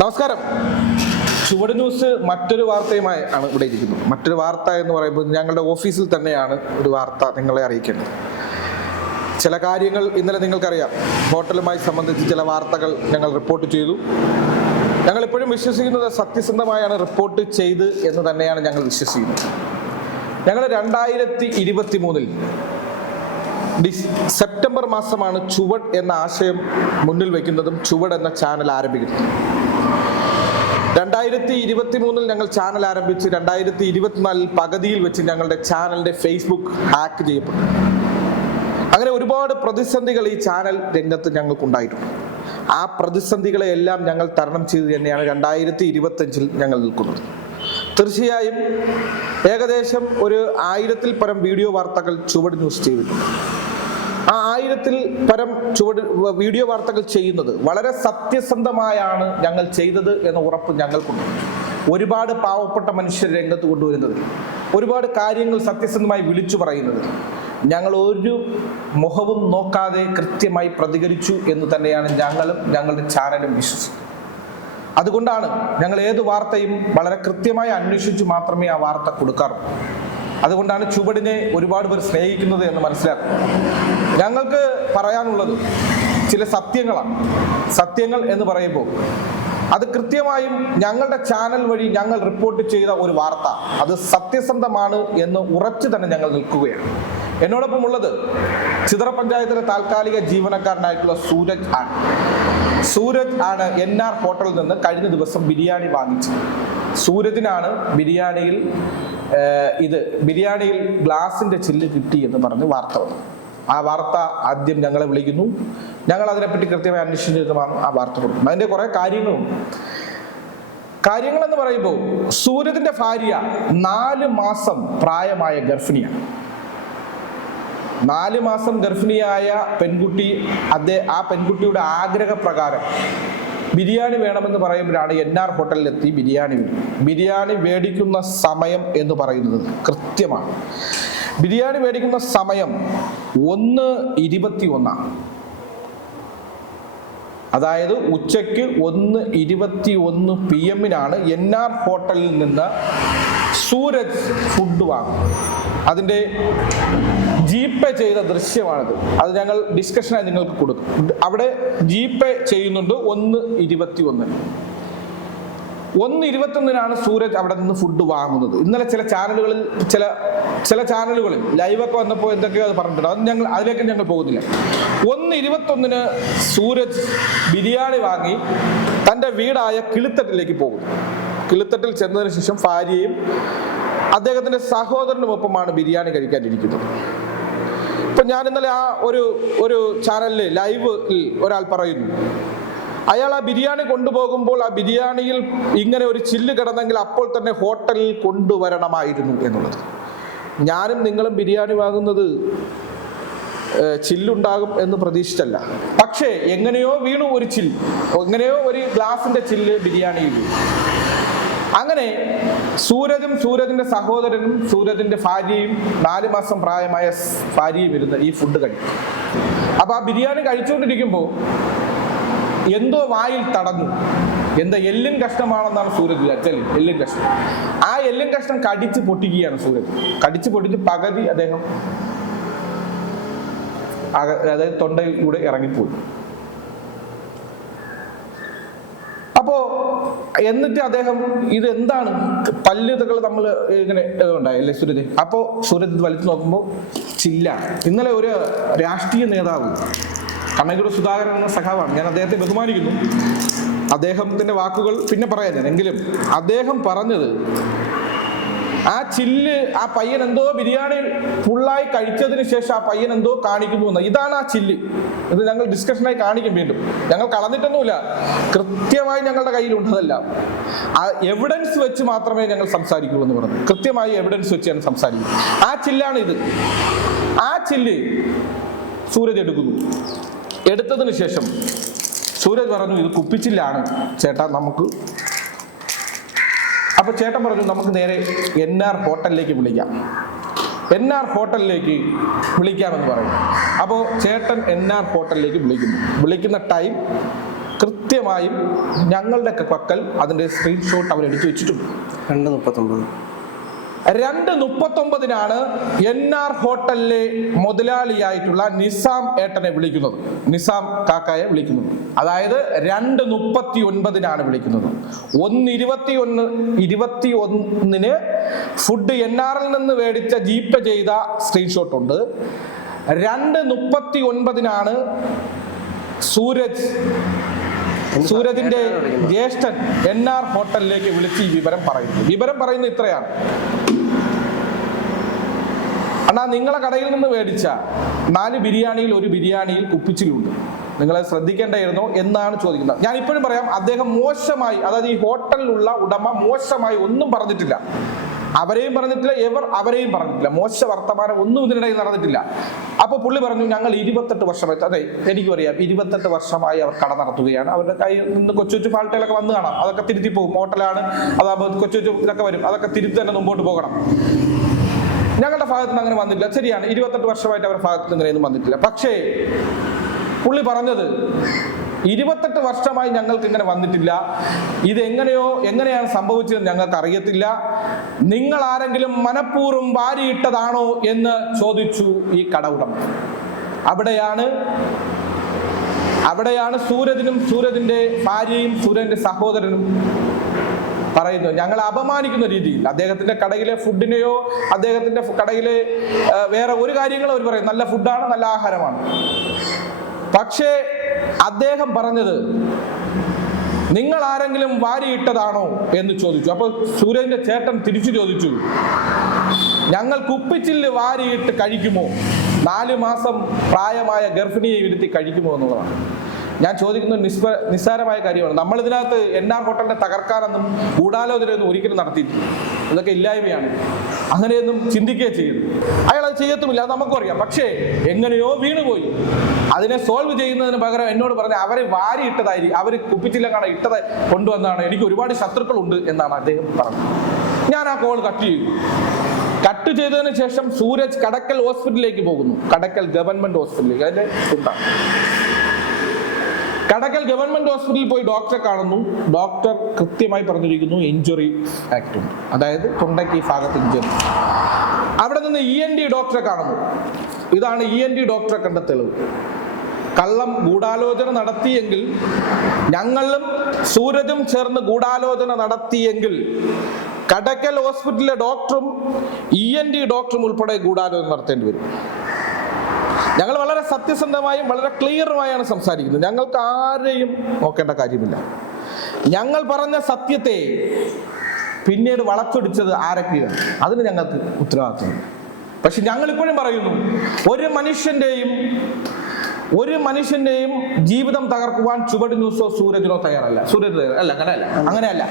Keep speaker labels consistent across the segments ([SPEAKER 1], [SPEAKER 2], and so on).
[SPEAKER 1] നമസ്കാരം. ചുവട് ന്യൂസ് മറ്റൊരു വാർത്തയുമായി ആണ് ഇവിടെ ഇരിക്കുന്നത്. മറ്റൊരു വാർത്ത എന്ന് പറയുമ്പോൾ ഞങ്ങളുടെ ഓഫീസിൽ തന്നെയാണ് ഒരു വാർത്ത നിങ്ങളെ അറിയിക്കേണ്ടത്. ചില കാര്യങ്ങൾ ഇന്നലെ നിങ്ങൾക്കറിയാം. ഹോട്ടലുമായി സംബന്ധിച്ച് ചില വാർത്തകൾ ഞങ്ങൾ റിപ്പോർട്ട് ചെയ്തു. ഞങ്ങൾ ഇപ്പോഴും വിശ്വസിക്കുന്നത് സത്യസന്ധമായാണ് റിപ്പോർട്ട് ചെയ്ത് എന്ന് തന്നെയാണ് ഞങ്ങൾ വിശ്വസിക്കുന്നത്. ഞങ്ങൾ രണ്ടായിരത്തി ഇരുപത്തി മൂന്നിൽ സെപ്റ്റംബർ മാസമാണ് ചുവട് എന്ന ആശയം മുന്നിൽ വയ്ക്കുന്നതും ചുവട് എന്ന ചാനൽ ആരംഭിക്കുന്നതും. രണ്ടായിരത്തി ഇരുപത്തി മൂന്നിൽ ഞങ്ങൾ ചാനൽ ആരംഭിച്ച് രണ്ടായിരത്തി ഇരുപത്തിനാലിൽ പകുതിയിൽ വെച്ച് ഞങ്ങളുടെ ചാനലിന്റെ ഫേസ്ബുക്ക് ഹാക്ക് ചെയ്യപ്പെട്ടു. അങ്ങനെ ഒരുപാട് പ്രതിസന്ധികൾ ഈ ചാനൽ രംഗത്ത് ഞങ്ങൾക്കുണ്ടായിട്ടുണ്ട്. ആ പ്രതിസന്ധികളെ എല്ലാം ഞങ്ങൾ തരണം ചെയ്ത് തന്നെയാണ് രണ്ടായിരത്തി ഇരുപത്തഞ്ചിൽ ഞങ്ങൾ നിൽക്കുന്നത്. തീർച്ചയായും ഏകദേശം ഒരു ആയിരത്തിൽ പരം വീഡിയോ വാർത്തകൾ ചുവട് ന്യൂസ് ചെയ്തിട്ടുണ്ട്. ആ ആയിരത്തിൽ പരം ചുവട് വീഡിയോ വാർത്തകൾ ചെയ്യുന്നത് വളരെ സത്യസന്ധമായാണ് ഞങ്ങൾ ചെയ്തത് എന്ന ഉറപ്പ് ഞങ്ങൾക്കുണ്ട്. ഒരുപാട് പാവപ്പെട്ട മനുഷ്യർ രംഗത്ത് കൊണ്ടുവരുന്നത്. ഒരുപാട് കാര്യങ്ങൾ സത്യസന്ധമായി വിളിച്ചു പറയുന്നത്. ഞങ്ങൾ ഒരു മുഖവും നോക്കാതെ കൃത്യമായി പ്രതികരിച്ചു എന്ന് തന്നെയാണ് ഞങ്ങളും ഞങ്ങളുടെ ചാനലും വിശ്വസിക്കുന്നത്. അതുകൊണ്ടാണ് ഞങ്ങൾ ഏത് വാർത്തയും വളരെ കൃത്യമായി അന്വേഷിച്ചു മാത്രമേ ആ വാർത്ത കൊടുക്കാറുള്ളൂ. അതുകൊണ്ടാണ് ചുവടിനെ ഒരുപാട് പേർ സ്നേഹിക്കുന്നത് എന്ന് മനസ്സിലാക്കും ഞങ്ങൾക്ക് പറയാനുള്ളത് ചില സത്യങ്ങളാണ്. സത്യങ്ങൾ എന്ന് പറയുമ്പോൾ അത് കൃത്യമായും ഞങ്ങളുടെ ചാനൽ വഴി ഞങ്ങൾ റിപ്പോർട്ട് ചെയ്ത ഒരു വാർത്ത. അത് സത്യസന്ധമാണ് എന്ന് ഉറച്ചു തന്നെ ഞങ്ങൾ നിൽക്കുകയാണ്. എന്നോടൊപ്പം ഉള്ളത് ചിതറ പഞ്ചായത്തിലെ താൽക്കാലിക ജീവനക്കാരനായിട്ടുള്ള സൂരജ് ആണ്. സൂരജ് ആണ് എൻ ആർ ഹോട്ടലിൽ നിന്ന് കഴിഞ്ഞ ദിവസം ബിരിയാണി വാങ്ങിച്ചത്. സൂരജിനാണ് ബിരിയാണിയിൽ ഇത് ബിരിയാണിയിൽ ഗ്ലാസിന്റെ ചില്ല് കിട്ടി എന്ന് പറഞ്ഞ് വാർത്ത വന്നു. ആ വാർത്ത ആദ്യം ഞങ്ങളെ വിളിക്കുന്നു. ഞങ്ങൾ അതിനെപ്പറ്റി കൃത്യമായി അന്വേഷിച്ചിരുന്നു ആ വാർത്ത കൊടുക്കുന്നത് അതിന്റെ കുറെ കാര്യങ്ങളും. കാര്യങ്ങളെന്ന് പറയുമ്പോൾ സൂര്യത്തിന്റെ ഭാര്യ നാല് മാസം പ്രായമായ ഗർഭിണിയാണ്. നാല് മാസം ഗർഭിണിയായ പെൺകുട്ടി അദ്ദേഹം ആ പെൺകുട്ടിയുടെ ആഗ്രഹപ്രകാരം ബിരിയാണി വേണമെന്ന് പറയുമ്പോഴാണ് എൻ ആർ ഹോട്ടലിലെത്തി ബിരിയാണി ബിരിയാണി മേടിക്കുന്ന സമയം എന്ന് പറയുന്നത് കൃത്യമാണ്. ബിരിയാണി മേടിക്കുന്ന സമയം ഒന്ന് ഇരുപത്തി ഒന്നാണ് അതായത് ഉച്ചയ്ക്ക് ഒന്ന് ഇരുപത്തി ഒന്ന് പി എമ്മിനാണ് എൻ ആർ ഹോട്ടലിൽ നിന്ന് സൂരജ് ഫുഡ് വാങ്ങുന്നത്. അതിന്റെ ജീപേ ചെയ്ത ദൃശ്യമാണിത്. അത് ഞങ്ങൾ ഡിസ്കഷനായി നിങ്ങൾക്ക് കൊടുക്കും. അവിടെ ജീപേ ചെയ്യുന്നുണ്ട് ഒന്ന് ഇരുപത്തി ഒന്നിന് ഒന്ന് ഇരുപത്തൊന്നിനാണ് സൂരജ് അവിടെ നിന്ന് ഫുഡ് വാങ്ങുന്നത്. ഇന്നലെ ചില ചാനലുകളിൽ ചില ചില ചാനലുകളിൽ ലൈവൊക്കെ വന്നപ്പോൾ എന്തൊക്കെയോ അത് പറഞ്ഞിട്ടുണ്ട്. അത് ഞങ്ങൾ അതിലേക്ക് ഞങ്ങൾ പോകുന്നില്ല. ഒന്ന് ഇരുപത്തൊന്നിന് സൂരജ് ബിരിയാണി വാങ്ങി തന്റെ വീടായ കിളിത്തട്ടിലേക്ക് പോകും കിളിത്തട്ടിൽ ചെന്നതിന് ശേഷം ഭാര്യയും അദ്ദേഹത്തിന്റെ സഹോദരനുമൊപ്പമാണ് ബിരിയാണി കഴിക്കാനിരിക്കുന്നത്. ഇപ്പൊ ഞാൻ ഇന്നലെ ആ ഒരു ഒരു ചാനലിൽ ലൈവ് ഒരാൾ പറയുന്നു. അയാൾ ആ ബിരിയാണി കൊണ്ടുപോകുമ്പോൾ ആ ബിരിയാണിയിൽ ഇങ്ങനെ ഒരു ചില്ല് കിടന്നെങ്കിൽ അപ്പോൾ തന്നെ ഹോട്ടലിൽ കൊണ്ടുവരണമായിരുന്നു എന്നുള്ളത്. ഞാനും നിങ്ങളും ബിരിയാണി വാങ്ങുന്നത് ചില്ലുണ്ടാകും എന്ന് പ്രതീക്ഷിച്ചല്ല. പക്ഷേ എങ്ങനെയോ വീണു ഒരു ചില്ല് എങ്ങനെയോ ഒരു ഗ്ലാസിന്റെ ചില്ല് ബിരിയാണിയിൽ അങ്ങനെ സൂരജും സൂരജിന്റെ സഹോദരനും സൂരജിന്റെ ഭാര്യയും നാല് മാസം പ്രായമായ ഭാര്യയും ഇരുന്ന് ഈ ഫുഡ് കഴിക്കും. അപ്പൊ ആ ബിരിയാണി കഴിച്ചുകൊണ്ടിരിക്കുമ്പോൾ എന്തോ വായിൽ തടഞ്ഞു. എന്താ എല്ലിൻ കഷ്ണമാണെന്നാണ് സൂരജ് വിചാരിച്ചത് എല്ലിൻ കഷ്ണം. ആ എല്ലിൻ കഷ്ണം കടിച്ച് പൊട്ടിക്കുകയാണ് സൂരജ്. കടിച്ച് പൊട്ടിച്ച് പകുതി അദ്ദേഹം അതായത് തൊണ്ടയിലൂടെ ഇറങ്ങിപ്പോയി അപ്പോ എന്നിട്ട് അദ്ദേഹം ഇത് എന്താണ് പല്ലുകൾ നമ്മൾ ഇങ്ങനെ ഉണ്ടായി അല്ലേ സൂരജ്? അപ്പോ സൂരജ് വലിച്ചു നോക്കുമ്പോൾ ചില്ല. ഇന്നലെ ഒരു രാഷ്ട്രീയ നേതാവ് കണ്ണകുരു സുധാകരൻ എന്ന സഖാവാണ് ഞാൻ അദ്ദേഹത്തെ ബഹുമാനിക്കുന്നു. അദ്ദേഹത്തിന്റെ വാക്കുകൾ പിന്നെ പറയാൻ എങ്കിലും അദ്ദേഹം പറഞ്ഞത് ആ ചില്ല് ആ പയ്യൻ എന്തോ ബിരിയാണി ഫുള്ളായി കഴിച്ചതിന് ശേഷം ആ പയ്യൻ എന്തോ കാണിക്കുന്നു ഇതാണ് ആ ചില്ല്. ഇത് ഞങ്ങൾ ഡിസ്കഷനായി കാണിക്കും വീണ്ടും. ഞങ്ങൾ കളഞ്ഞിട്ടൊന്നുമില്ല. കൃത്യമായി ഞങ്ങളുടെ കയ്യിലുണ്ടതെല്ലാം ആ എവിഡൻസ് വെച്ച് മാത്രമേ ഞങ്ങൾ സംസാരിക്കൂ എന്ന് പറഞ്ഞു. കൃത്യമായി എവിഡൻസ് വെച്ച് ഞാൻ സംസാരിക്കും. ആ ചില്ലാണ് ഇത്. ആ ചില്ല് സൂരജ് എടുക്കുന്നു. എടുത്തതിന് ശേഷം സൂരജ് പറഞ്ഞു ഇത് കുപ്പിച്ചില്ലാണ്. ചേട്ടാ നമുക്ക് അപ്പൊ ചേട്ടൻ പറഞ്ഞു നമുക്ക് നേരെ എൻ ആർ ഹോട്ടലിലേക്ക് വിളിക്കാം. എൻ ആർ ഹോട്ടലിലേക്ക് വിളിക്കാമെന്ന് പറയും. അപ്പോൾ ചേട്ടൻ എൻ ആർ ഹോട്ടലിലേക്ക് വിളിക്കുന്നു. വിളിക്കുന്ന ടൈം കൃത്യമായും ഞങ്ങളുടെ പക്കൽ അതിന്റെ സ്ക്രീൻഷോട്ട് അവർ എടുത്തു വെച്ചിട്ടുണ്ട്.
[SPEAKER 2] രണ്ട് മുപ്പത്തൊമ്പത്.
[SPEAKER 1] രണ്ട് മുപ്പത്തൊമ്പതിനാണ് എൻ ആർ ഹോട്ടലിലെ മുതലാളിയായിട്ടുള്ള നിസാം ഏട്ടനെ വിളിക്കുന്നത്. നിസാം കാക്കായെ വിളിക്കുന്നത്. അതായത് രണ്ട് മുപ്പത്തി ഒൻപതിനാണ് വിളിക്കുന്നത്. ഒന്ന് ഇരുപത്തി ഒന്ന് ഇരുപത്തി ഒന്നിന് ഫുഡ് എൻ ആറിൽ നിന്ന് മേടിച്ച ജീപ്പ് ചെയ്ത സ്ക്രീൻഷോട്ട് ഉണ്ട്. രണ്ട് മുപ്പത്തി ഒൻപതിനാണ് സൂരജ് സൂരജിന്റെ ജ്യേഷ്ഠൻ എൻ ആർ ഹോട്ടലിലേക്ക് വിളിച്ച് ഈ വിവരം പറയുന്നു വിവരം പറയുന്നത് ഇത്രയാണ്. അണ്ണാ നിങ്ങളെ കടയിൽ നിന്ന് മേടിച്ച നാല് ബിരിയാണിയിൽ ഒരു ബിരിയാണിയിൽ കുപ്പിച്ചിലുണ്ട്. നിങ്ങളെ ശ്രദ്ധിക്കേണ്ടായിരുന്നു എന്നാണ് ചോദിക്കുന്നത്. ഞാൻ ഇപ്പോഴും പറയാം അദ്ദേഹം മോശമായി അതായത് ഈ ഹോട്ടലിലുള്ള ഉടമ മോശമായി ഒന്നും പറഞ്ഞിട്ടില്ല. അവരെയും പറഞ്ഞിട്ടില്ല എവർ അവരെയും പറഞ്ഞിട്ടില്ല. മോശ വർത്തമാനം ഒന്നും ഇതിനിടയിൽ നടന്നിട്ടില്ല. അപ്പൊ പുള്ളി പറഞ്ഞു ഞങ്ങൾ ഇരുപത്തെട്ട് വർഷമായി അതെ എനിക്കും അറിയാം ഇരുപത്തെട്ട് വർഷമായി അവർ കട നടത്തുകയാണ്. അവരുടെ കയ്യിൽ നിന്ന് കൊച്ചു കൊച്ചു ഫാൾട്ടുകളൊക്കെ വന്ന് കാണാം. അതൊക്കെ തിരുത്തി പോകും. ഹോട്ടലാണ് അതാകുമ്പോൾ കൊച്ചു കൊച്ചു ഇതൊക്കെ വരും. അതൊക്കെ തിരുത്തി തന്നെ മുമ്പോട്ട് പോകണം. ഞങ്ങളുടെ ഭാഗത്ത് നിന്ന് അങ്ങനെ വന്നിട്ടില്ല. ശരിയാണ്. ഇരുപത്തെട്ട് വർഷമായിട്ട് അവരുടെ ഭാഗത്ത് നിന്ന് ഇങ്ങനെയൊന്നും വന്നിട്ടില്ല. പക്ഷേ പുള്ളി പറഞ്ഞത് ഇരുപത്തെട്ട് വർഷമായി ഞങ്ങൾക്ക് ഇങ്ങനെ വന്നിട്ടില്ല. ഇത് എങ്ങനെയോ എങ്ങനെയാണ് സംഭവിച്ചതെന്ന് ഞങ്ങൾക്ക് അറിയത്തില്ല. നിങ്ങൾ ആരെങ്കിലും മനഃപൂർവം വാരിയിട്ടതാണോ എന്ന് ചോദിച്ചു ഈ കട ഉടമ അവിടെയാണ് അവിടെയാണ് സൂരജിനും സൂരജിന്റെ ഭാര്യയും സൂര്യന്റെ സഹോദരനും പറയുന്നു ഞങ്ങൾ അപമാനിക്കുന്ന രീതിയിൽ. അദ്ദേഹത്തിന്റെ കടയിലെ ഫുഡിനെയോ അദ്ദേഹത്തിന്റെ കടയിലെ വേറെ ഒരു കാര്യങ്ങളും അവർ പറയും നല്ല ഫുഡാണ് നല്ല ആഹാരമാണ്. പക്ഷേ അദ്ദേഹം പറഞ്ഞത് നിങ്ങൾ ആരെങ്കിലും വാരിയിട്ടതാണോ? എന്ന് ചോദിച്ചു. അപ്പോൾ സൂര്യന്റെ ചേട്ടൻ തിരിച്ചു ചോദിച്ചു ഞങ്ങൾ കുപ്പിച്ചില്ല് വാരിയിട്ട് കഴിക്കുമോ? നാല് മാസം പ്രായമായ ഗർഭിണിയെ ഇരുത്തി കഴിക്കുമോ? എന്നുള്ളതാണ്. ഞാൻ ചോദിക്കുന്നത് നിസ്പ നിസ്സാരമായ കാര്യമാണ്. നമ്മൾ ഇതിനകത്ത് എൻ ആർ ഹോട്ടലിനെ തകർക്കാനൊന്നും ഗൂഢാലോചനയൊന്നും ഒരിക്കലും നടത്തിയിട്ടില്ല ഇതൊക്കെ ഇല്ലായ്മയാണ്. അങ്ങനെയൊന്നും ചിന്തിക്കുകയും ചെയ്യുന്നു അയാൾ അത് ചെയ്യത്തുമില്ല അത് നമുക്കും അറിയാം. പക്ഷേ എങ്ങനെയോ വീണുപോയി. അതിനെ സോൾവ് ചെയ്യുന്നതിന് പകരം എന്നോട് പറഞ്ഞ അവരെ വാരി ഇട്ടതായിരിക്കും അവർ കുപ്പിച്ചില്ലങ്ങാണ് ഇട്ടത് കൊണ്ടുവന്നാണ്. എനിക്ക് ഒരുപാട് ശത്രുക്കളുണ്ട് എന്നാണ് അദ്ദേഹം പറഞ്ഞത്. ഞാൻ ആ കോൾ കട്ട് ചെയ്തു. കട്ട് ചെയ്തതിന് ശേഷം സൂരജ് കടക്കൽ ഹോസ്പിറ്റലിലേക്ക് പോകുന്നു. കടക്കൽ ഗവൺമെന്റ് ഹോസ്പിറ്റലിലേക്ക് അതിന്റെ കടക്കൽ ഗവൺമെന്റ് ഹോസ്പിറ്റലിൽ പോയി ഡോക്ടറെ കാണുന്നു. ഡോക്ടർ കൃത്യമായി പറഞ്ഞിരിക്കുന്നു ഇഞ്ചുറി ആക്ട് ഉണ്ട്. അതായത് തൊണ്ടയ്ക്ക് ഈ ഭാഗത്ത് ഇഞ്ചുറി അവിടെ നിന്ന് ഇ എൻ ഡി ഡോക്ടറെ കാണുന്നു. ഇതാണ് ഇ എൻ ഡി ഡോക്ടറെ കണ്ട തെളിവ്. കള്ളം ഗൂഢാലോചന നടത്തിയെങ്കിൽ ഞങ്ങളും സൂരജും ചേർന്ന് ഗൂഢാലോചന നടത്തിയെങ്കിൽ കടക്കൽ ഹോസ്പിറ്റലിലെ ഡോക്ടറും ഇ എൻ ഡി ഡോക്ടറും ഉൾപ്പെടെ ഗൂഢാലോചന നടത്തേണ്ടി വരും. ഞങ്ങൾ വളരെ സത്യസന്ധമായും വളരെ ക്ലിയറുമായാണ് സംസാരിക്കുന്നത്. ഞങ്ങൾക്ക് ആരെയും നോക്കേണ്ട കാര്യമില്ല. ഞങ്ങൾ പറഞ്ഞ സത്യത്തെ പിന്നീട് വളച്ചൊടിച്ചത് ആരൊക്കെയാണ്? അതിന് ഞങ്ങൾക്ക് ഉത്തരവാദിത്വം. പക്ഷെ ഞങ്ങൾ ഇപ്പോഴും പറയുന്നു ഒരു മനുഷ്യന്റെയും ഒരു മനുഷ്യന്റെയും ജീവിതം തകർക്കുവാൻ ചുവട് ന്യൂസോ സൂരജിനോ തയ്യാറല്ല. സൂരജ് അല്ല അങ്ങനെയല്ല. അങ്ങനെയല്ല.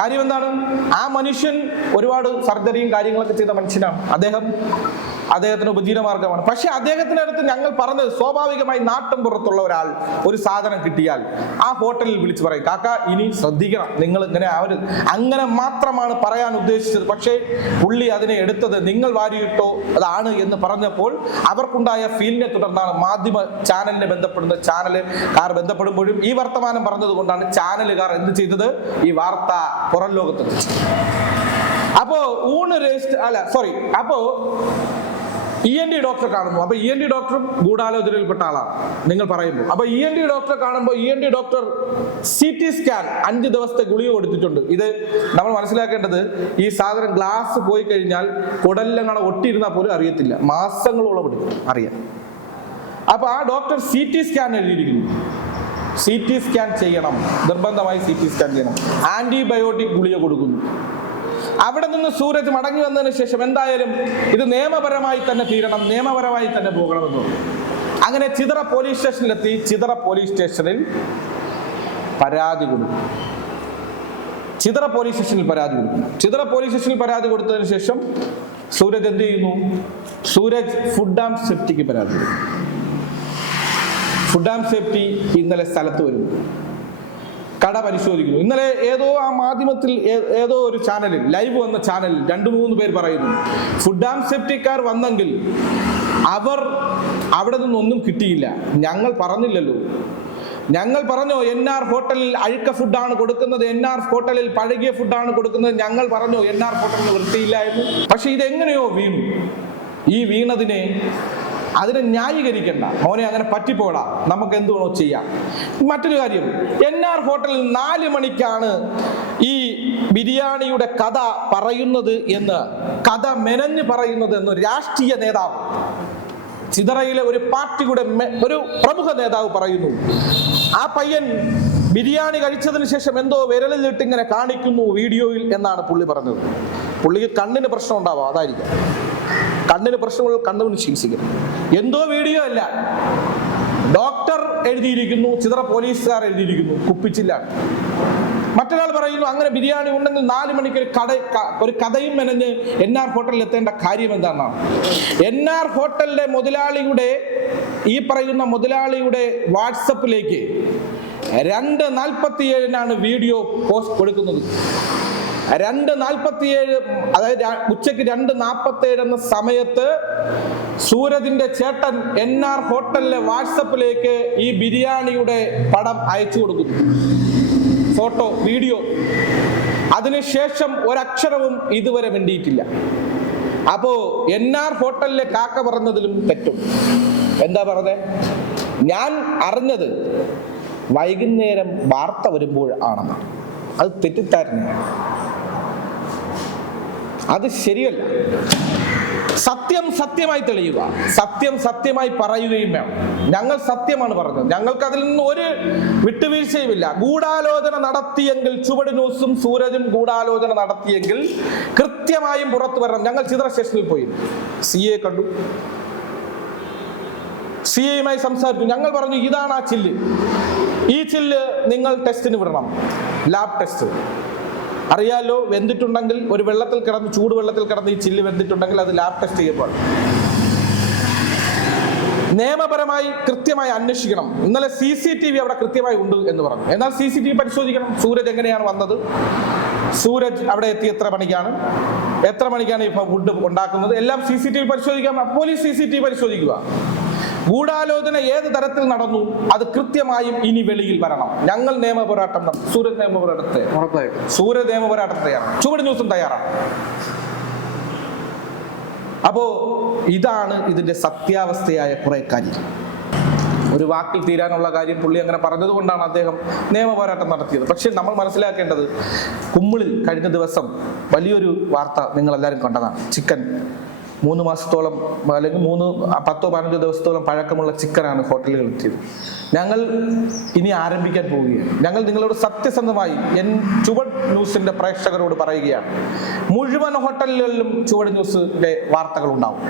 [SPEAKER 1] കാര്യം എന്താണ്? ആ മനുഷ്യൻ ഒരുപാട് സർജറിയും കാര്യങ്ങളൊക്കെ ചെയ്ത മനുഷ്യനാണ്. അദ്ദേഹം അദ്ദേഹത്തിന് ഉപജീവനമാർഗമാണ് പക്ഷെ അദ്ദേഹത്തിന്റെ അടുത്ത് ഞങ്ങൾ പറഞ്ഞത് സ്വാഭാവികമായി നാട്ടും പുറത്തുള്ള ഒരാൾ ഒരു സാധനം കിട്ടിയാൽ ആ ഹോട്ടലിൽ വിളിച്ചു പറയും കാക്ക ഇനി ശ്രദ്ധിക്കണം. നിങ്ങൾ ഇങ്ങനെ അവർ അങ്ങനെ മാത്രമാണ് പറയാൻ ഉദ്ദേശിച്ചത്. പക്ഷേ പുള്ളി അതിനെ എടുത്തത് നിങ്ങൾ വാരിയിട്ടോ അതാണ് എന്ന് പറഞ്ഞപ്പോൾ അവർക്കുണ്ടായ ഫീലിനെ തുടർന്നാണ് മാധ്യമ ചാനലിനെ ബന്ധപ്പെടുന്ന ചാനൽ ചാനലുകാർ ബന്ധപ്പെടുമ്പോഴും ഈ വർത്തമാനം പറഞ്ഞത് കൊണ്ടാണ് ചാനലുകാർ എന്ത് ചെയ്തത്? ഈ വാർത്ത പുറം ലോകത്തെത്തിച്ചത് അപ്പോ ഊണ് രജിസ്റ്റർ അല്ല സോറി അപ്പോ ഇ എൻ ഡി ഡോക്ടറെ കാണുന്നു. അപ്പൊ ഇ എൻ ഡി ഡോക്ടറും ഗൂഢാലോചനയിൽപ്പെട്ട ആളാണ്. നിങ്ങൾ പറയുമ്പോൾ അപ്പൊ ഇ എൻ ഡി ഡോക്ടറെ കാണുമ്പോൾ E N T doctor C T scan അഞ്ച് ദിവസത്തെ ഗുളിക കൊടുത്തിട്ടുണ്ട്. ഇത് നമ്മൾ മനസ്സിലാക്കേണ്ടത് ഈ സാധനം ഗ്ലാസ് പോയി കഴിഞ്ഞാൽ കുടല്ലങ്ങളെ ഒട്ടിയിരുന്നാൽ പോലും അറിയത്തില്ല. മാസങ്ങളോളം എടുക്കും. അറിയാം. അപ്പൊ ആ ഡോക്ടർ സി ടി സ്കാൻ എഴുതിയിരിക്കുന്നു. സി ടി സ്കാൻ ചെയ്യണം. നിർബന്ധമായി സി ടി സ്കാൻ ചെയ്യണം. ആന്റിബയോട്ടിക് ഗുളിക കൊടുക്കുന്നു. അവിടെ നിന്ന് സൂരജ് മടങ്ങി വന്നതിന് ശേഷം എന്തായാലും ഇത് നിയമപരമായി തന്നെ തീരണം നിയമപരമായി തന്നെ പോകണമെന്ന് അങ്ങനെ ചിതറ പോലീസ് സ്റ്റേഷനിലെത്തി ചിതറ പോലീസ് സ്റ്റേഷനിൽ പരാതി കൊടുക്കും ചിതറ പോലീസ് സ്റ്റേഷനിൽ പരാതി കൊടുക്കും ചിതറ പോലീസ് സ്റ്റേഷനിൽ പരാതി കൊടുത്തതിന് ശേഷം സൂരജ് എന്ത് ചെയ്യുന്നു? സൂരജ് ഫുഡ് ആൻഡ് സേഫ്റ്റിക്ക് പരാതി കൊടുക്കും ഫുഡ് ആൻഡ് സേഫ്റ്റി ഇന്നലെ സ്ഥലത്ത് വരുന്നു. കട പരിശോധിക്കുന്നു. ഇന്നലെ ഏതോ ആ മാധ്യമത്തിൽ ഏതോ ഒരു ചാനലിൽ ലൈവ് വന്ന ചാനലിൽ രണ്ടു മൂന്ന് പേര് പറയുന്നു ഫുഡ് ആൻഡ് സേഫ്റ്റിക്കാർ വന്നെങ്കിൽ അവർ അവിടെ നിന്നൊന്നും കിട്ടിയില്ല. ഞങ്ങൾ പറഞ്ഞില്ലല്ലോ. ഞങ്ങൾ പറഞ്ഞോ എൻ ആർ ഹോട്ടലിൽ അഴുക്ക ഫുഡാണ് കൊടുക്കുന്നത് എൻ ആർ ഹോട്ടലിൽ പഴകിയ ഫുഡാണ് കൊടുക്കുന്നത് ഞങ്ങൾ പറഞ്ഞോ എൻ ആർ ഹോട്ടലിന് വൃത്തിയില്ല എന്ന്? പക്ഷെ ഇതെങ്ങനെയോ വീണു. ഈ വീണതിനെ അതിനെ ന്യായീകരിക്കണ്ട. മോനെ അങ്ങനെ പറ്റിപ്പോടാ. നമുക്ക് എന്തുവേണോ ചെയ്യാം. മറ്റൊരു കാര്യം എൻ ആർ ഹോട്ടലിൽ നാല് മണിക്കാണ് ഈ ബിരിയാണിയുടെ കഥ പറയുന്നത് എന്ന് കഥ മെനഞ്ഞ് പറയുന്നത് എന്ന് രാഷ്ട്രീയ നേതാവ് ചിതറയിലെ ഒരു പാർട്ടിയുടെ ഒരു പ്രമുഖ നേതാവ് പറയുന്നു. ആ പയ്യൻ ബിരിയാണി കഴിച്ചതിന് ശേഷം എന്തോ വിരലിലിട്ട് ഇങ്ങനെ കാണിക്കുന്നു വീഡിയോയിൽ എന്നാണ് പുള്ളി പറഞ്ഞത്. പുള്ളിക്ക് കണ്ണിന് പ്രശ്നം ഉണ്ടാവാം അതായിരിക്കും. കണ്ണിന് പ്രശ്നമുള്ള കണ്ണുകൊണ്ട് ചികിത്സിക്കണം എന്തോ വീഡിയോ അല്ല. ഡോക്ടർ എഴുതിയിരിക്കുന്നു ചിത്ര പോലീസുകാർ എഴുതിയിരിക്കുന്നു കുപ്പിച്ചില്ല. മറ്റൊരാൾ പറയുന്നു അങ്ങനെ ബിരിയാണി ഉണ്ടെങ്കിൽ നാല് മണിക്ക് ഒരു കട ഒരു കഥയും മെനഞ്ഞ് എൻ ആർ ഹോട്ടലിൽ എത്തേണ്ട കാര്യം എന്താണെന്നാണ് എൻ ആർ ഹോട്ടലിലെ മുതലാളിയുടെ ഈ പറയുന്ന മുതലാളിയുടെ വാട്സപ്പിലേക്ക് രണ്ട് നാൽപ്പത്തിയേഴിനാണ് വീഡിയോ പോസ്റ്റ് കൊടുക്കുന്നത്. രണ്ട് നാൽപ്പത്തിയേഴ് അതായത് ഉച്ചയ്ക്ക് രണ്ട് നാൽപ്പത്തിയേഴ് എന്ന സമയത്ത് സൂരജിന്റെ ചേട്ടൻ എൻ ആർ ഹോട്ടലിലെ വാട്സപ്പിലേക്ക് ഈ ബിരിയാണിയുടെ പടം അയച്ചു കൊടുക്കുന്നു. Photo video. അതിനുശേഷം ഒരക്ഷരവും ഇതുവരെ മിണ്ടിയിട്ടില്ല. അപ്പോ എൻ ആർ ഹോട്ടലിലെ കാക്ക പറഞ്ഞതിലും തെറ്റും. എന്താ പറഞ്ഞേ? ഞാൻ അറിഞ്ഞത് വൈകുന്നേരം വാർത്ത വരുമ്പോൾ ആണെന്നാണ്. അത് തെറ്റിദ്ധാരണയാണ്. അത് ശരിയല്ല. സത്യം സത്യമായി തെളിയുക. സത്യം സത്യമായി പറയുകയും വേണം. ഞങ്ങൾ സത്യമാണ് പറഞ്ഞത്. ഞങ്ങൾക്ക് അതിൽ നിന്ന് ഒരു വിട്ടുവീഴ്ചയുമില്ല. ഗൂഢാലോചന നടത്തിയെങ്കിൽ ചുവട് ന്യൂസും സൂരജും ഗൂഢാലോചന നടത്തിയെങ്കിൽ കൃത്യമായും പുറത്തു വരണം. ഞങ്ങൾ ചിത്ര സ്റ്റേഷനിൽ പോയി. സി എ കണ്ടു. സി എയുമായി സംസാരിച്ചു. ഞങ്ങൾ പറഞ്ഞു ഇതാണ് ആ ചില്ല്. ഈ ചില്ല് നിങ്ങൾ ടെസ്റ്റിന് വിടണം. Lab test. അറിയാലോ വെന്തിട്ടുണ്ടെങ്കിൽ ഒരു വെള്ളത്തിൽ കിടന്ന് ചൂടുവെള്ളത്തിൽ കിടന്ന് ഈ ചില്ല് വെന്തിട്ടുണ്ടെങ്കിൽ അത് ലാബ് ടെസ്റ്റ് ചെയ്യുമ്പോൾ. നിയമപരമായി കൃത്യമായി അന്വേഷിക്കണം. ഇന്നലെ സി സി ടി വി അവിടെ കൃത്യമായി ഉണ്ട് എന്ന് പറഞ്ഞു. എന്നാൽ സി സി ടി വി പരിശോധിക്കണം. സൂരജ് എങ്ങനെയാണ് വന്നത്? സൂരജ് അവിടെ എത്തി എത്ര മണിക്കാണ്? എത്ര മണിക്കാണ് ഇപ്പൊ ഫുഡ് ഉണ്ടാക്കുന്നത്? എല്ലാം സി സി ടി വി പരിശോധിക്കാം. Police C C T V പരിശോധിക്കുക. ഗൂഢാലോചന ഏത് തരത്തിൽ നടന്നു? അത് കൃത്യമായും ഇനി വെളിയിൽ വരണം. ഞങ്ങൾ നിയമ പോരാട്ടം നടത്തും. സൂരജ് നിയമ പോരാട്ടത്തെ സൂര്യ നിയമ പോരാട്ടം തയ്യാറാണ് ചുവട് ന്യൂസും തയ്യാറാണ്. അപ്പോ ഇതാണ് ഇതിന്റെ സത്യാവസ്ഥയായ കുറെ കാര്യം ഒരു വാക്കിൽ തീരാനുള്ള കാര്യം പുള്ളി അങ്ങനെ പറഞ്ഞത് കൊണ്ടാണ് അദ്ദേഹം നിയമ പോരാട്ടം നടത്തിയത്. പക്ഷെ നമ്മൾ മനസ്സിലാക്കേണ്ടത് കുമ്മിളിൽ കഴിഞ്ഞ ദിവസം വലിയൊരു വാർത്ത നിങ്ങൾ എല്ലാവരും കണ്ടതാണ്. ചിക്കൻ മൂന്ന് മാസത്തോളം അല്ലെങ്കിൽ മൂന്ന് പത്തോ പതിനഞ്ചോ ദിവസത്തോളം പഴക്കമുള്ള ചിക്കനാണ് ഹോട്ടലുകളിൽ എത്തിയത്. ഞങ്ങൾ ഇനി ആരംഭിക്കാൻ പോവുകയാണ്. ഞങ്ങൾ നിങ്ങളോട് സത്യസന്ധമായി എൻ ചുവട് ന്യൂസിന്റെ പ്രേക്ഷകരോട് പറയുകയാണ്. മുഴുവൻ ഹോട്ടലുകളിലും ചുവട് ന്യൂസിന്റെ വാർത്തകൾ ഉണ്ടാവും.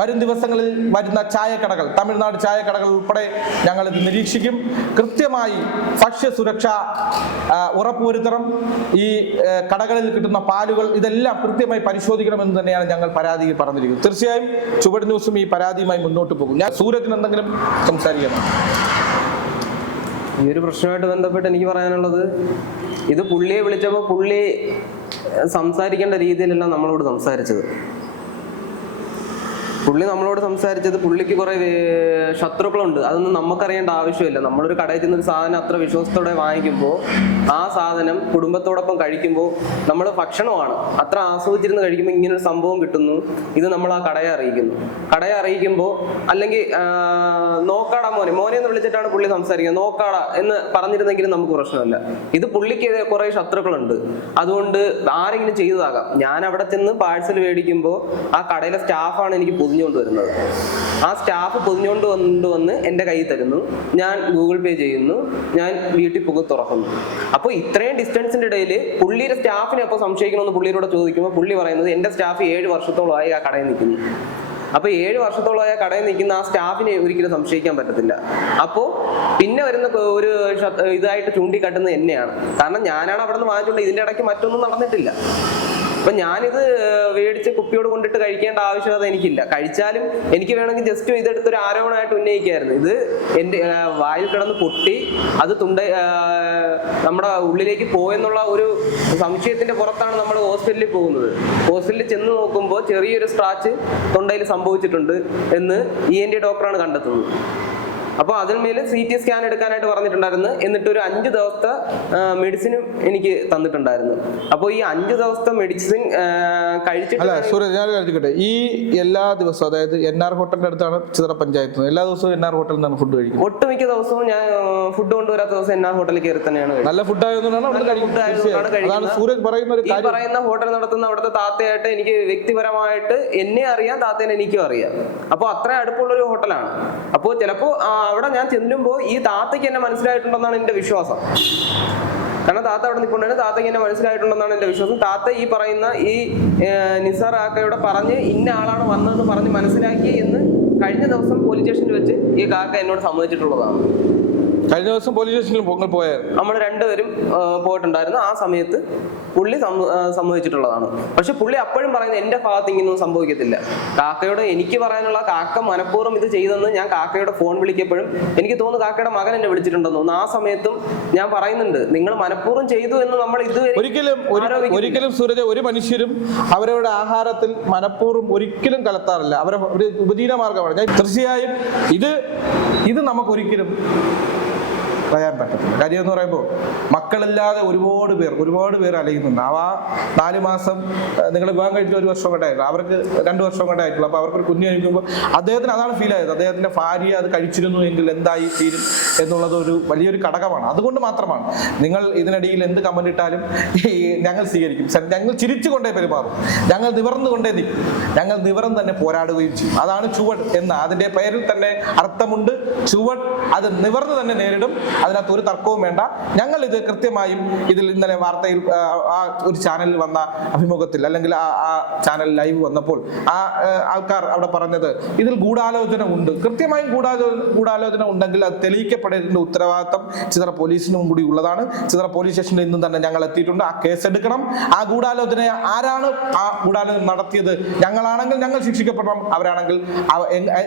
[SPEAKER 1] വരും ദിവസങ്ങളിൽ വരുന്ന ചായക്കടകൾ തമിഴ്നാട് ചായക്കടകൾ ഉൾപ്പെടെ ഞങ്ങൾ ഇത് നിരീക്ഷിക്കും. കൃത്യമായി ഭക്ഷ്യസുരക്ഷ ഉറപ്പുവരുത്തണം. ഈ കടകളിൽ കിട്ടുന്ന പാലുകൾ ഇതെല്ലാം കൃത്യമായി പരിശോധിക്കണമെന്ന് തന്നെയാണ് ഞങ്ങൾ പരാതിയിൽ പറഞ്ഞിരിക്കുന്നത്. തീർച്ചയായും ചുവട് ന്യൂസും ഈ പരാതിയുമായി മുന്നോട്ട് പോകും. ഞാൻ സൂരജിന് എന്തെങ്കിലും സംസാരിക്കണം
[SPEAKER 2] ഈ ഒരു പ്രശ്നമായിട്ട് ബന്ധപ്പെട്ട് എനിക്ക് പറയാനുള്ളത് ഇത് പുള്ളിയെ വിളിച്ചപ്പോൾ പുള്ളി സംസാരിക്കേണ്ട രീതിയിലല്ല നമ്മളോട് സംസാരിച്ചത്. പുള്ളി നമ്മളോട് സംസാരിച്ചത് പുള്ളിക്ക് കുറെ ശത്രുക്കളുണ്ട്. അതൊന്നും നമുക്കറിയേണ്ട ആവശ്യമില്ല. നമ്മളൊരു കടയിൽ ചെന്നൊരു സാധനം അത്ര വിശ്വാസത്തോടെ വാങ്ങിക്കുമ്പോൾ ആ സാധനം കുടുംബത്തോടൊപ്പം കഴിക്കുമ്പോൾ നമ്മൾ ഭക്ഷണമാണ്. അത്ര ആസ്വദിച്ചിരുന്ന് കഴിക്കുമ്പോൾ ഇങ്ങനെ ഒരു സംഭവം കിട്ടുന്നു. ഇത് നമ്മൾ ആ കടയെ അറിയിക്കുന്നു. കടയെ അറിയിക്കുമ്പോൾ അല്ലെങ്കിൽ നോക്കാടാ മോനെ. മോനെ എന്ന് വിളിച്ചിട്ടാണ് പുള്ളി സംസാരിക്കുന്നത്. നോക്കാടാ എന്ന് പറഞ്ഞിരുന്നെങ്കിലും നമുക്ക് പ്രശ്നമില്ല. ഇത് പുള്ളിക്ക് കുറെ ശത്രുക്കളുണ്ട്. അതുകൊണ്ട് ആരെങ്കിലും ചെയ്തതാകാം. ഞാൻ അവിടെ ചെന്ന് പാഴ്സൽ മേടിക്കുമ്പോൾ ആ കടയിലെ സ്റ്റാഫാണ് എനിക്ക് പൊതിഞ്ഞുകൊണ്ട് വരുന്നത്. ആ സ്റ്റാഫ് പൊതിഞ്ഞുകൊണ്ട് കൊണ്ടുവന്ന് എന്റെ കയ്യിൽ തരുന്നു. ഞാൻ ഗൂഗിൾ പേ ചെയ്യുന്നു. ഞാൻ വീട്ടിൽ പുക തുറക്കുന്നു. അപ്പോൾ ഇത്രയും ഡിസ്റ്റൻസിന്റെ ഇടയിൽ പുള്ളിയുടെ സ്റ്റാഫിനെ അപ്പോൾ സംശയിക്കണമെന്ന് പുള്ളിയോട് ചോദിക്കുമ്പോൾ പുള്ളി പറയുന്നത് എന്റെ സ്റ്റാഫ് ഏഴ് വർഷത്തോളമായി ആ കടയിൽ നിൽക്കുന്നു. അപ്പൊ ഏഴ് വർഷത്തോളമായ കടയിൽ നിൽക്കുന്ന ആ സ്റ്റാഫിനെ ഒരിക്കലും സംശയിക്കാൻ പറ്റത്തില്ല. അപ്പോൾ പിന്നെ വരുന്ന ഒരു ഇതായിട്ട് ചൂണ്ടിക്കാട്ടുന്നത് എന്നെയാണ്. കാരണം ഞാനാണ് അവിടെ നിന്ന് വാങ്ങിച്ചുകൊണ്ട് ഇതിന്റെ ഇടയ്ക്ക് മറ്റൊന്നും നടന്നിട്ടില്ല. അപ്പൊ ഞാനിത് മേടിച്ച് കുപ്പിയോട് കൊണ്ടിട്ട് കഴിക്കേണ്ട ആവശ്യകത എനിക്കില്ല. കഴിച്ചാലും എനിക്ക് വേണമെങ്കിൽ ജസ്റ്റ് ഇതെടുത്തൊരു ആരോപണമായിട്ട് ഉന്നയിക്കായിരുന്നു. ഇത് എന്റെ വായിൽ കിടന്ന് പൊട്ടി അത് തുണ്ട നമ്മുടെ ഉള്ളിലേക്ക് പോയെന്നുള്ള ഒരു സംശയത്തിന്റെ പുറത്താണ് നമ്മൾ ഹോസ്പിറ്റലിൽ പോകുന്നത്. ഹോസ്പിറ്റലിൽ ചെന്ന് നോക്കുമ്പോൾ ചെറിയൊരു സ്ക്രാച്ച് തൊണ്ടയിൽ സംഭവിച്ചിട്ടുണ്ട് എന്ന് ഇ എൻ ഡി ഡോക്ടറാണ് കണ്ടെത്തുന്നത്. അപ്പോൾ അതിന്മേൽ സി ടി സ്കാൻ എടുക്കാനായിട്ട് പറഞ്ഞിട്ടുണ്ടായിരുന്നു. എന്നിട്ട് ഒരു അഞ്ച് ദിവസത്തെ മെഡിസിനും എനിക്ക് തന്നിട്ടുണ്ടായിരുന്നു. അപ്പോൾ ഈ അഞ്ച് ദിവസത്തെ മെഡിസിൻ കഴിച്ചിട്ട്
[SPEAKER 1] അല്ല സൂരജ് ഞാൻ കഴിക്കട്ടെ ഈ എല്ലാ ദിവസവും അതായത് എൻ ആർ ഹോട്ടലിന്റെ അടുത്താണ് ചിത്ര പഞ്ചായത്ത് എല്ലാ ദിവസവും എൻ ആർ ഹോട്ടലിൽ നിന്നാണ് ഫുഡ് കഴിക്കുന്നത്?
[SPEAKER 2] ഒട്ടുമിക്ക ദിവസവും ഞാൻ ഫുഡ് കൊണ്ടുവരാത്ത ദിവസം എൻ ആർ ഹോട്ടലിൽ കയറി തന്നെയാണ്.
[SPEAKER 1] നല്ല ഫുഡ് ആയതുകൊണ്ടാണ്. സൂരജ് പറയുന്ന ഒരു കാര്യം.
[SPEAKER 2] പറയുന്ന ഹോട്ടൽ നടത്തുന്ന അവിടുത്തെ താത്തയായിട്ട് എനിക്ക് വ്യക്തിപരമായിട്ട് എന്നെ അറിയാം താത്തേനെ എനിക്കും അറിയാം. അപ്പോൾ അത്ര അടുപ്പുള്ള ഒരു ഹോട്ടലാണ് അപ്പോൾ ചിലപ്പോൾ അവിടെ ഞാൻ ചെല്ലുമ്പോൾ ഈ താത്തയ്ക്ക് എന്നെ മനസ്സിലായിട്ടുണ്ടെന്നാണ് എന്റെ വിശ്വാസം. കാരണം താത്ത അവിടെ നിൽക്കൊണ്ടാണ് താത്തയ്ക്ക് എന്നെ മനസ്സിലായിട്ടുണ്ടെന്നാണ് എന്റെ വിശ്വാസം. താത്ത ഈ പറയുന്ന ഈ നിസാർ ആക്കയോടെ പറഞ്ഞ് ഇന്ന ആളാണ് വന്നതെന്ന് പറഞ്ഞ് മനസ്സിലാക്കി എന്ന് കഴിഞ്ഞ ദിവസം പോലീസ് സ്റ്റേഷനിൽ വെച്ച് ഈ കാക്ക എന്നോട് സമ്മതിച്ചിട്ടുള്ളതാണ്.
[SPEAKER 1] കഴിഞ്ഞ ദിവസം പോലീസ് സ്റ്റേഷനിൽ പൊങ്ങൾ പോയായിരുന്നു.
[SPEAKER 2] നമ്മൾ രണ്ടുപേരും പോയിട്ടുണ്ടായിരുന്നു. ആ സമയത്ത് പുള്ളി സംഭവിച്ചിട്ടുള്ളതാണ് പക്ഷെ പുള്ളി അപ്പോഴും പറയുന്നത് എന്റെ ഭാഗത്ത് ഇങ്ങനൊന്നും സംഭവിക്കത്തില്ല. കാക്കയോട് എനിക്ക് പറയാനുള്ള കാക്ക മനഃപൂർവം ഇത് ചെയ്തെന്ന് ഞാൻ കാക്കയുടെ ഫോൺ വിളിക്കപ്പോഴും എനിക്ക് തോന്നുന്നു കാക്കയുടെ മകൻ എന്നെ വിളിച്ചിട്ടുണ്ടെന്ന് തോന്നുന്നു. ആ സമയത്തും ഞാൻ പറയുന്നുണ്ട് നിങ്ങൾ മനഃപൂർവം ചെയ്തു എന്ന് നമ്മൾ ഇതുവരെ
[SPEAKER 1] ഒരിക്കലും ഒരിക്കലും സൂരജ് ഒരു മനുഷ്യരും അവരവരുടെ ആഹാരത്തിൽ മനഃപൂർവം ഒരിക്കലും കലത്താറില്ല. അവരെ ഒരു ഉപജീവന മാർഗമാണ് ഞാൻ തീർച്ചയായും ഇത് ഇത് നമുക്കൊരിക്കലും പറയാൻ പറ്റത്തില്ല കാര്യം എന്ന് പറയുമ്പോൾ മക്കളില്ലാതെ ഒരുപാട് പേർ ഒരുപാട് പേർ അലയുന്നുണ്ട്. ആ നാല് മാസം നിങ്ങൾ വിവാഹം കഴിച്ചിട്ട് ഒരു വർഷം കൊണ്ടേ അവർക്ക് രണ്ട് വർഷം കൊണ്ടേ ആയിട്ടുള്ളൂ അപ്പോൾ അവർക്കൊരു കുഞ്ഞു കഴിക്കുമ്പോൾ അദ്ദേഹത്തിന് അതാണ് ഫീൽ ആയത്. അദ്ദേഹത്തിന്റെ ഭാര്യ അത് കഴിച്ചിരുന്നു എങ്കിൽ എന്തായി തീരും എന്നുള്ളത് ഒരു വലിയൊരു ഘടകമാണ്. അതുകൊണ്ട് മാത്രമാണ് നിങ്ങൾ ഇതിനിടയിൽ എന്ത് കമന്റ് ഇട്ടാലും ഈ ഞങ്ങൾ സ്വീകരിക്കും. ഞങ്ങൾ ചിരിച്ചുകൊണ്ടേ പെരുമാറും. ഞങ്ങൾ നിവർന്നുകൊണ്ടേ നിൽക്കും. ഞങ്ങൾ നിവർന്ന് തന്നെ പോരാടുകയും ചെയ്യും. അതാണ് ചുവട് എന്ന് അതിന്റെ പേരിൽ തന്നെ അർത്ഥമുണ്ട്. ചുവട് അത് നിവർന്ന് തന്നെ നേരിടും. അതിനകത്ത് ഒരു തർക്കവും വേണ്ട. ഞങ്ങൾ ഇത് കൃത്യമായും ഇതിൽ ഇന്നലെ വാർത്തയിൽ ആ, ഒരു ചാനലിൽ വന്ന അഭിമുഖത്തിൽ അല്ലെങ്കിൽ ആ ആ ചാനൽ ലൈവ് വന്നപ്പോൾ ആ ആൾക്കാർ അവിടെ പറഞ്ഞത് ഇതിൽ ഗൂഢാലോചന ഉണ്ട്. കൃത്യമായും ഗൂഢാലോചന ഗൂഢാലോചന ഉണ്ടെങ്കിൽ അത് തെളിയിക്കപ്പെടേണ്ട ഉത്തരവാദിത്തം ചിത്ര പോലീസിനും കൂടി ഉള്ളതാണ്. ചിത്ര പോലീസ് സ്റ്റേഷനിൽ നിന്നും തന്നെ ഞങ്ങൾ എത്തിയിട്ടുണ്ട്. ആ കേസ് എടുക്കണം. ആ ഗൂഢാലോചന ആരാണ് ആ ഗൂഢാലോചന നടത്തിയത് ഞങ്ങളാണെങ്കിൽ ഞങ്ങൾ ശിക്ഷിക്കപ്പെടണം അവരാണെങ്കിൽ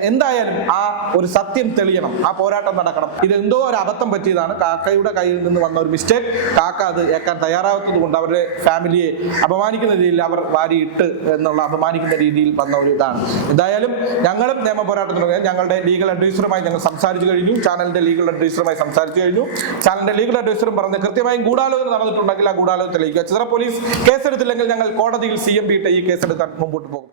[SPEAKER 1] എന്തായാലും ആ ഒരു സത്യം തെളിയണം. ആ പോരാട്ടം നടക്കണം. ഇത് എന്തോ ഒരു അബദ്ധം പറ്റിയതാണ്. കാക്കയുടെ കയ്യിൽ നിന്ന് വന്ന ഒരു മിസ്റ്റേക്ക് കാക്ക അത് ഏക്കാൻ തയ്യാറാവാത്തത് കൊണ്ട് അവരുടെ ഫാമിലിയെ അപമാനിക്കുന്ന രീതിയിൽ അവർ വാരിയിട്ട് എന്നുള്ള അപമാനിക്കുന്ന രീതിയിൽ വന്ന ഒരു ഇതാണ്. എന്തായാലും ഞങ്ങളും നിയമ പോരാട്ടത്തിന് ഞങ്ങളുടെ ലീഗൽ അഡ്വൈസറുമായി ഞങ്ങൾ സംസാരിച്ചു കഴിഞ്ഞു. ചാനലിന്റെ ലീഗൽ അഡ്വൈസറുമായി സംസാരിച്ചു കഴിഞ്ഞു. ചാനലിന്റെ ലീഗൽ അഡ്വൈസറും പറഞ്ഞ് കൃത്യമായും ഗൂഢാലോചന നടന്നിട്ടുണ്ടെങ്കിൽ ആ ഗൂഢാലോചന തെളിയിക്കുക ചിത്ര പോലീസ് കേസെടുത്തില്ലെങ്കിൽ ഞങ്ങൾ കോടതിയിൽ സി എം ബി ഈ കേസെടുക്കാൻ മുമ്പോട്ട് പോകും.